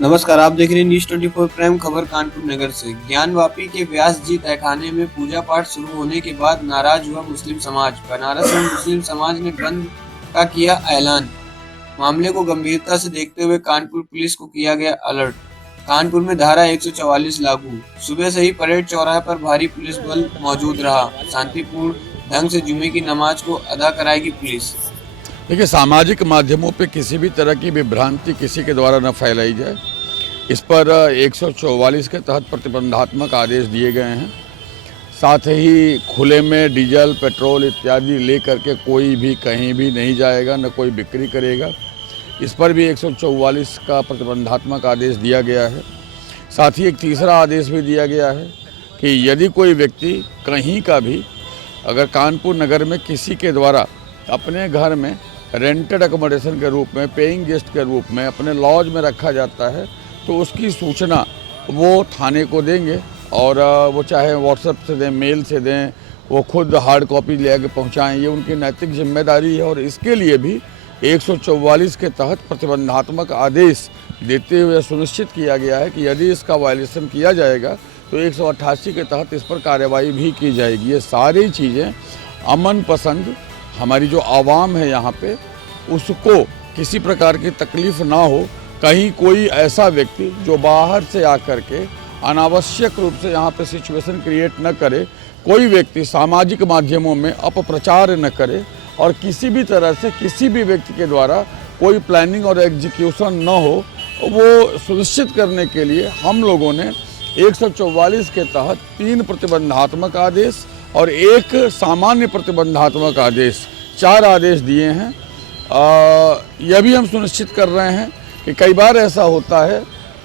नमस्कार, आप देख रहे हैं न्यूज 24 प्राइम खबर। कानपुर नगर से ज्ञानवापी के व्यास जी तहखाने में पूजा पाठ शुरू होने के बाद नाराज हुआ मुस्लिम समाज। बनारस में मुस्लिम समाज ने बंद का किया ऐलान। मामले को गंभीरता से देखते हुए कानपुर पुलिस को किया गया अलर्ट। कानपुर में धारा 144 लागू। सुबह से ही परेड चौराहे पर भारी पुलिस बल मौजूद रहा। शांतिपूर्ण ढंग से जुमे की नमाज को अदा कराएगी पुलिस। देखिए, सामाजिक माध्यमों पे किसी भी तरह की विभ्रांति किसी के द्वारा न फैलाई जाए, इस पर 144 के तहत प्रतिबंधात्मक आदेश दिए गए हैं। साथ ही खुले में डीजल, पेट्रोल इत्यादि ले करके कोई भी कहीं भी नहीं जाएगा, न कोई बिक्री करेगा। इस पर भी 144 का प्रतिबंधात्मक आदेश दिया गया है। साथ ही एक तीसरा आदेश भी दिया गया है कि यदि कोई व्यक्ति कहीं का भी अगर कानपुर नगर में किसी के द्वारा अपने घर में रेंटेड अकोमोडेशन के रूप में, पेइंग गेस्ट के रूप में अपने लॉज में रखा जाता है, तो उसकी सूचना वो थाने को देंगे और वो चाहे व्हाट्सएप से दें, मेल से दें, वो खुद हार्ड कॉपी ले आके पहुँचाएँ, ये उनकी नैतिक जिम्मेदारी है। और इसके लिए भी 144 के तहत प्रतिबंधात्मक आदेश देते हुए सुनिश्चित किया गया है कि यदि इसका वायलेशन किया जाएगा तो 188 के तहत इस पर कार्रवाई भी की जाएगी। ये सारी चीज़ें अमन पसंद हमारी जो आवाम है यहाँ पे, उसको किसी प्रकार की तकलीफ़ ना हो। कहीं कोई ऐसा व्यक्ति जो बाहर से आकर के अनावश्यक रूप से यहाँ पे सिचुएशन क्रिएट न करे, कोई व्यक्ति सामाजिक माध्यमों में अपप्रचार न करे और किसी भी तरह से किसी भी व्यक्ति के द्वारा कोई प्लानिंग और एग्जीक्यूशन न हो, वो सुनिश्चित करने के लिए हम लोगों ने 144 के तहत 3 प्रतिबंधात्मक आदेश और 1 सामान्य प्रतिबंधात्मक आदेश, 4 आदेश दिए हैं। यह भी हम सुनिश्चित कर रहे हैं कि कई बार ऐसा होता है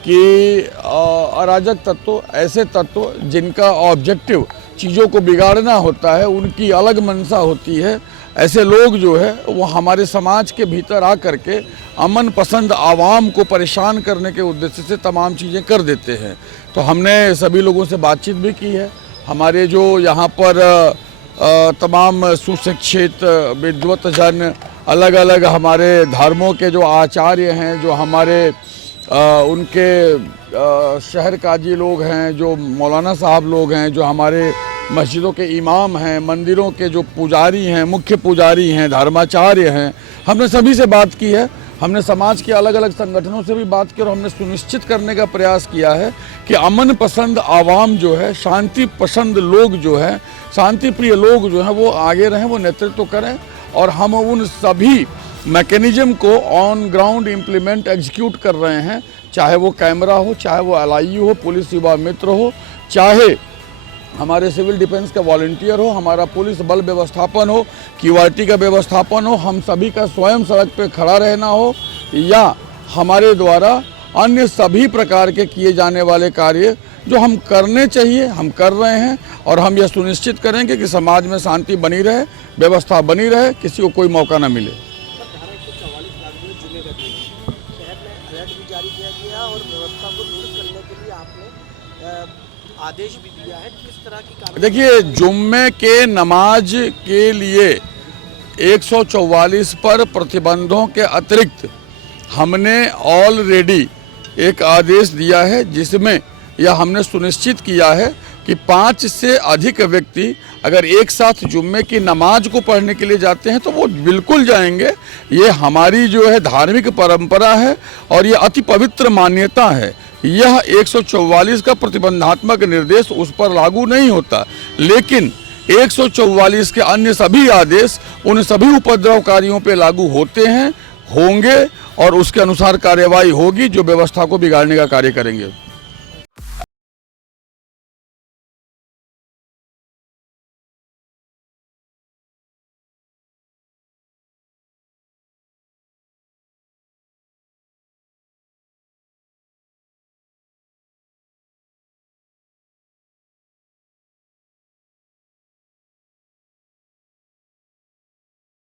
कि अराजक तत्व, ऐसे तत्व जिनका ऑब्जेक्टिव चीज़ों को बिगाड़ना होता है, उनकी अलग मंशा होती है, ऐसे लोग जो है वो हमारे समाज के भीतर आ कर के अमन पसंद आवाम को परेशान करने के उद्देश्य से तमाम चीज़ें कर देते हैं। तो हमने सभी लोगों से बातचीत भी की है। हमारे जो यहाँ पर तमाम सुशिक्षित विद्वत जन, अलग अलग हमारे धर्मों के जो आचार्य हैं, जो हमारे उनके शहर काजी लोग हैं, जो मौलाना साहब लोग हैं, जो हमारे मस्जिदों के इमाम हैं, मंदिरों के जो पुजारी हैं, मुख्य पुजारी हैं, धर्माचार्य हैं, हमने सभी से बात की है। हमने समाज के अलग अलग संगठनों से भी बात की और हमने सुनिश्चित करने का प्रयास किया है कि अमन पसंद आवाम जो है, शांति पसंद लोग जो है, शांति प्रिय लोग जो हैं, वो आगे रहें, वो नेतृत्व करें और हम उन सभी मैकेनिज्म को ऑन ग्राउंड इम्प्लीमेंट एग्जीक्यूट कर रहे हैं। चाहे वो कैमरा हो, चाहे वो LIU हो, पुलिस युवा मित्र हो, चाहे हमारे सिविल डिफेंस का वॉलंटियर हो, हमारा पुलिस बल व्यवस्थापन हो, QRT का व्यवस्थापन हो, हम सभी का स्वयं सड़क पे खड़ा रहना हो, या हमारे द्वारा अन्य सभी प्रकार के किए जाने वाले कार्य जो हम करने चाहिए हम कर रहे हैं। और हम यह सुनिश्चित करेंगे कि समाज में शांति बनी रहे, व्यवस्था बनी रहे, किसी को कोई मौका न मिले। आदेश भी दिया है, किस तरह की कार्रवाई? देखिए, जुम्मे के नमाज के लिए 144 पर प्रतिबंधों के अतिरिक्त हमने ऑलरेडी एक आदेश दिया है, जिसमें यह हमने सुनिश्चित किया है कि 5 से अधिक व्यक्ति अगर एक साथ जुम्मे की नमाज को पढ़ने के लिए जाते हैं तो वो बिल्कुल जाएंगे। ये हमारी जो है धार्मिक परंपरा है और ये अति पवित्र मान्यता है। यह 144 का प्रतिबंधात्मक निर्देश उस पर लागू नहीं होता, लेकिन 144 के अन्य सभी आदेश उन सभी उपद्रवकारियों पे लागू होते हैं, होंगे और उसके अनुसार कार्यवाही होगी जो व्यवस्था को बिगाड़ने का कार्य करेंगे।